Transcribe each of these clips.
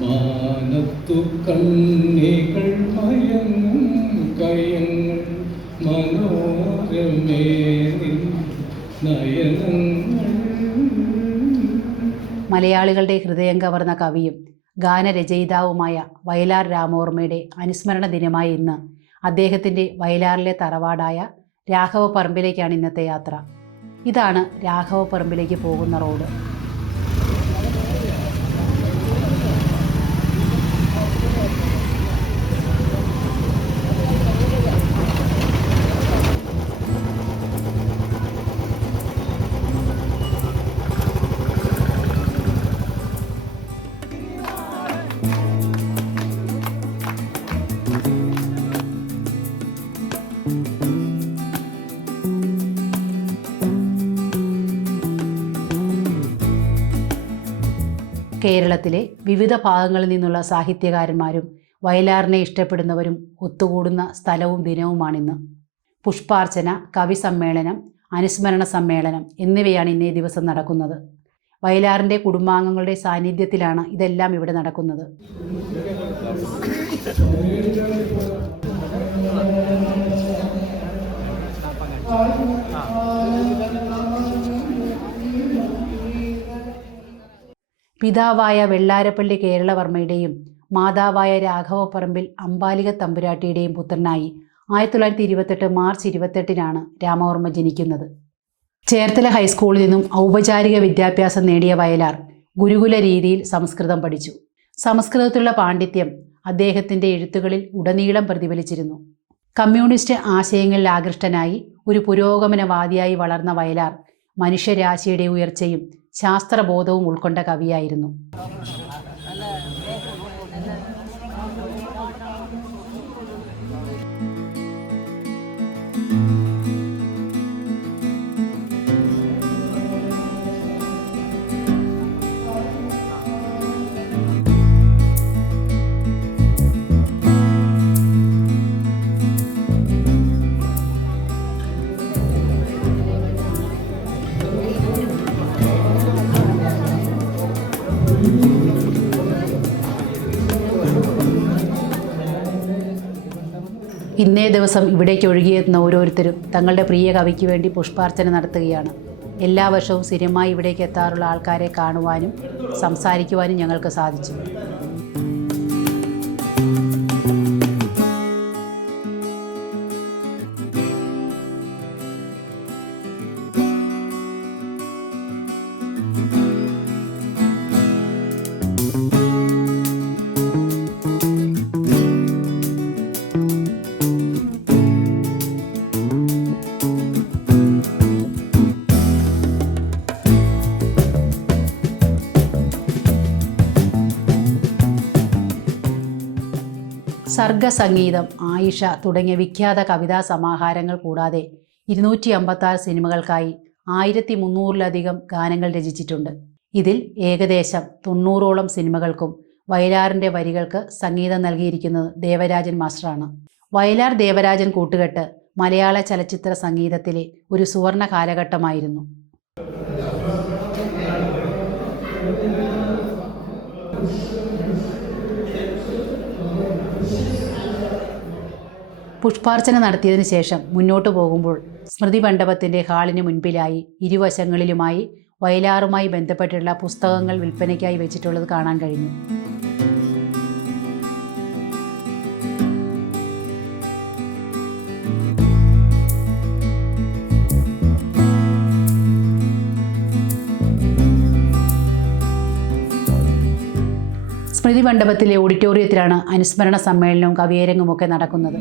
മാനത്തു കണ്ണികൾ മയങ്ങും കയങ്ങൾ മനോരമേ നയനങ്ങൾ. മലയാളികളുടെ ഹൃദയം കവർന്ന കവിയും ഗാനരചയിതാവുമായ വയലാർ രാമവർമ്മയുടെ അനുസ്മരണ ദിനമായ ഇന്ന് അദ്ദേഹത്തിൻ്റെ വയലാറിലെ തറവാടായ രാഘവപ്പറമ്പിലേക്കാണ് ഇന്നത്തെ യാത്ര. ഇതാണ് രാഘവപ്പറമ്പിലേക്ക് പോകുന്ന റോഡ്. കേരളത്തിലെ വിവിധ ഭാഗങ്ങളിൽ നിന്നുള്ള സാഹിത്യകാരന്മാരും വയലാറിനെ ഇഷ്ടപ്പെടുന്നവരും ഒത്തുകൂടുന്ന സ്ഥലവും ദിനവുമാണിന്ന്. പുഷ്പാർച്ചന, കവി സമ്മേളനം, അനുസ്മരണ സമ്മേളനം എന്നിവയാണ് ഇന്നേ ദിവസം നടക്കുന്നത്. വയലാറിൻ്റെ കുടുംബാംഗങ്ങളുടെ സാന്നിധ്യത്തിലാണ് ഇതെല്ലാം ഇവിടെ നടക്കുന്നത്. പിതാവായ വെള്ളാരപ്പള്ളി കേരളവർമ്മയുടെയും മാതാവായ രാഘവപ്പറമ്പിൽ അമ്പാലിക തമ്പുരാട്ടിയുടെയും പുത്രനായി 1928 മാർച്ച് 28 രാമവർമ്മ ജനിക്കുന്നത്. ചേർത്തല ഹൈസ്കൂളിൽ നിന്നും ഔപചാരിക വിദ്യാഭ്യാസം നേടിയ വയലാർ ഗുരുകുല രീതിയിൽ സംസ്കൃതം പഠിച്ചു. സംസ്കൃതത്തിലുള്ള പാണ്ഡിത്യം അദ്ദേഹത്തിൻ്റെ എഴുത്തുകളിൽ ഉടനീളം പ്രതിഫലിച്ചിരുന്നു. കമ്മ്യൂണിസ്റ്റ് ആശയങ്ങളിൽ ആകൃഷ്ടനായി ഒരു പുരോഗമനവാദിയായി വളർന്ന വയലാർ മനുഷ്യരാശിയുടെ ഉയർച്ചയും ശാസ്ത്രബോധവും ഉൾക്കൊണ്ട കവിയായിരുന്നു. ഇന്നേ ദിവസം ഇവിടേക്ക് ഒഴുകിയെത്തുന്ന ഓരോരുത്തരും തങ്ങളുടെ പ്രിയ കവിക്ക് വേണ്ടി പുഷ്പാർച്ചന നടത്തുകയാണ്. എല്ലാ വർഷവും സ്ഥിരമായി ഇവിടേക്ക് എത്താറുള്ള ആൾക്കാരെ കാണുവാനും സംസാരിക്കുവാനും ഞങ്ങൾക്ക് സാധിച്ചു. സർഗസംഗീതം, ആയിഷ തുടങ്ങിയ വിഖ്യാത കവിതാ സമാഹാരങ്ങൾ കൂടാതെ 256 സിനിമകൾക്കായി 1300-ലധികം ഗാനങ്ങൾ രചിച്ചിട്ടുണ്ട്. ഇതിൽ ഏകദേശം 90ഓളം സിനിമകൾക്കും വയലാറിൻ്റെ വരികൾക്ക് സംഗീതം നൽകിയിരിക്കുന്നത് ദേവരാജൻ മാസ്റ്ററാണ്. വയലാർ ദേവരാജൻ കൂട്ടുകെട്ട് മലയാള ചലച്ചിത്ര സംഗീതത്തിലെ ഒരു സുവർണ കാലഘട്ടമായിരുന്നു. പുഷ്പാർച്ചന നടത്തിയതിനു ശേഷം മുന്നോട്ടു പോകുമ്പോൾ സ്മൃതി മണ്ഡപത്തിൻ്റെ ഹാളിന് മുൻപിലായി ഇരുവശങ്ങളിലുമായി വയലാറുമായി ബന്ധപ്പെട്ടുള്ള പുസ്തകങ്ങൾ വിൽപ്പനയ്ക്കായി വെച്ചിട്ടുള്ളത് കാണാൻ കഴിഞ്ഞു. സ്മൃതി മണ്ഡപത്തിലെ ഓഡിറ്റോറിയത്തിലാണ് അനുസ്മരണ സമ്മേളനവും കവിയരങ്ങുമൊക്കെ നടക്കുന്നത്.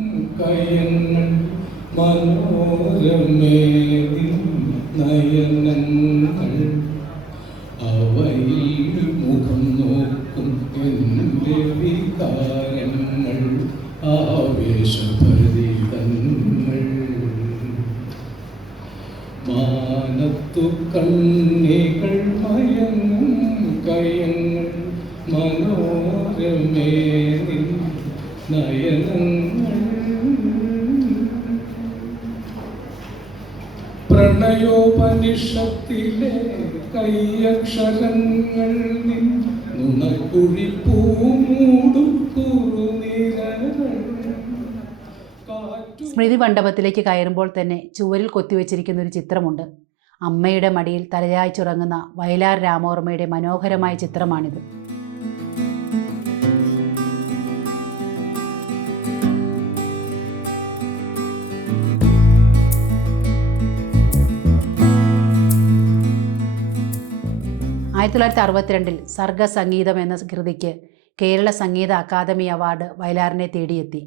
മാനത്തു കണ്ണികൾ മയങ്ങും കയങ്ങൾ മനോരമേ നയനങ്ങൾ. പ്രണയോപനിഷത്തിലെ കൈയക്ഷരങ്ങൾ നുണക്കുഴിപ്പൂമൂടും കുറുനിരകൾ കാറ്റു സ്മൃതി മണ്ഡപത്തിലേക്ക് കയറുമ്പോൾ തന്നെ ചുവരിൽ കൊത്തിവെച്ചിരിക്കുന്ന ഒരു ചിത്രമുണ്ട്. അമ്മയുടെ മടിയിൽ തലചായ്ച്ചുറങ്ങുന്ന വയലാർ രാമവർമ്മയുടെ മനോഹരമായ ചിത്രമാണിത്. ആയിരത്തി 1962 സർഗസംഗീതം എന്ന കൃതിക്ക് കേരള സംഗീത അക്കാദമി അവാർഡ് വയലാറിനെ തേടിയെത്തി.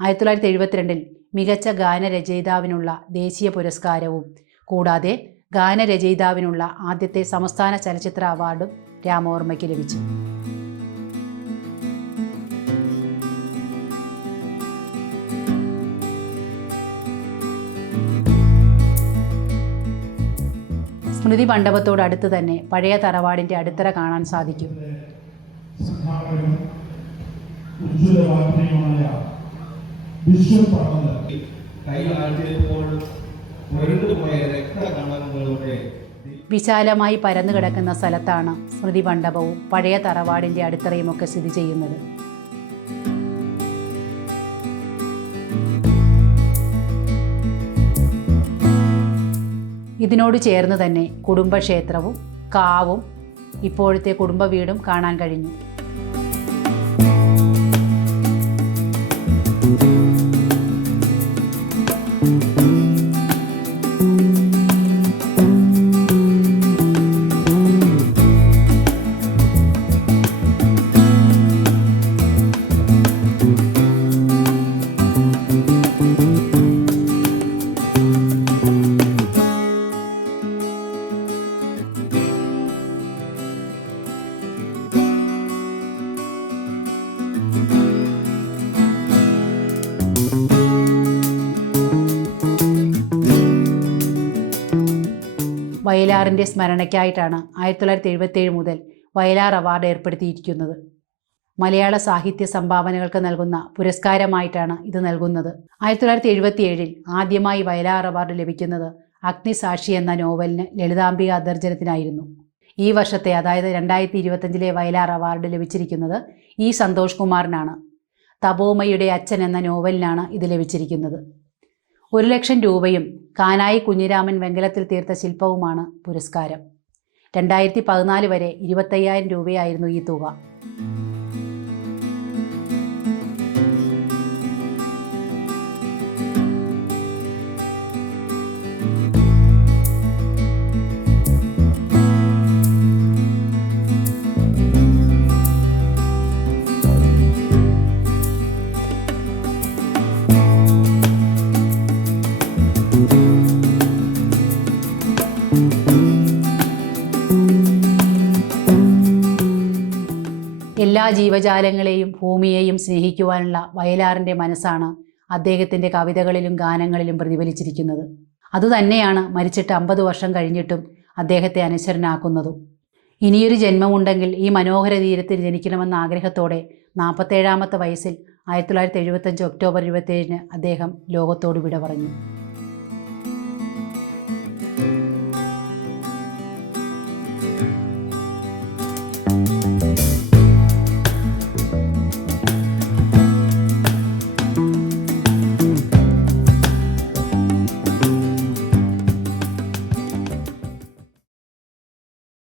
1972 മികച്ച ഗാനരചയിതാവിനുള്ള ദേശീയ പുരസ്കാരവും കൂടാതെ ഗാനരചയിതാവിനുള്ള ആദ്യത്തെ സംസ്ഥാന ചലച്ചിത്ര അവാർഡും രാമവർമ്മയ്ക്ക് ലഭിച്ചു. സ്മൃതി മണ്ഡപത്തോടടുത്ത് തന്നെ പഴയ തറവാടിൻ്റെ അടിത്തറ കാണാൻ സാധിക്കും. വിശാലമായി പരന്നു കിടക്കുന്ന സ്ഥലത്താണ് സ്മൃതി മണ്ഡപവും പഴയ തറവാടിൻ്റെ അടിത്തറയുമൊക്കെ സ്ഥിതി ചെയ്യുന്നത്. ഇതിനോട് ചേർന്ന് തന്നെ കുടുംബക്ഷേത്രവും കാവും ഇപ്പോഴത്തെ കുടുംബ വീടും കാണാൻ കഴിഞ്ഞു. വയലാറിൻ്റെ സ്മരണയ്ക്കായിട്ടാണ് 1977 മുതൽ വയലാർ അവാർഡ് ഏർപ്പെടുത്തിയിരിക്കുന്നത്. മലയാള സാഹിത്യ സംഭാവനകൾക്ക് നൽകുന്ന പുരസ്കാരമായിട്ടാണ് ഇത് നൽകുന്നത്. 1977 ആദ്യമായി വയലാർ അവാർഡ് ലഭിക്കുന്നത് അഗ്നിസാക്ഷി എന്ന നോവലിന് ലളിതാംബിക അന്തർജനത്തിനായിരുന്നു. ഈ വർഷത്തെ അതായത് 2025 വയലാർ അവാർഡ് ലഭിച്ചിരിക്കുന്നത് ഇ സന്തോഷ് കുമാറിനാണ്. തപോമയുടെ അച്ഛൻ എന്ന നോവലിനാണ് ഇത് ലഭിച്ചിരിക്കുന്നത്. 1,00,000 രൂപയും കാനായി കുഞ്ഞിരാമൻ വെങ്കലത്തിൽ തീർത്ത ശില്പവുമാണ് പുരസ്കാരം. 2014 വരെ 25,000 രൂപയായിരുന്നു ഈ തുക. എല്ലാ ജീവജാലങ്ങളെയും ഭൂമിയെയും സ്നേഹിക്കുവാനുള്ള വയലാറിൻ്റെ മനസ്സാണ് അദ്ദേഹത്തിൻ്റെ കവിതകളിലും ഗാനങ്ങളിലും പ്രതിഫലിച്ചിരിക്കുന്നത്. അതുതന്നെയാണ് മരിച്ചിട്ട് 50 വർഷം കഴിഞ്ഞിട്ടും അദ്ദേഹത്തെ അനശ്വരനാക്കുന്നതും. ഇനിയൊരു ജന്മമുണ്ടെങ്കിൽ ഈ മനോഹര തീരത്തിൽ ജനിക്കണമെന്ന ആഗ്രഹത്തോടെ 47-ാമത്തെ വയസ്സിൽ 1975 ഒക്ടോബർ 27 അദ്ദേഹം ലോകത്തോട് വിട പറഞ്ഞു.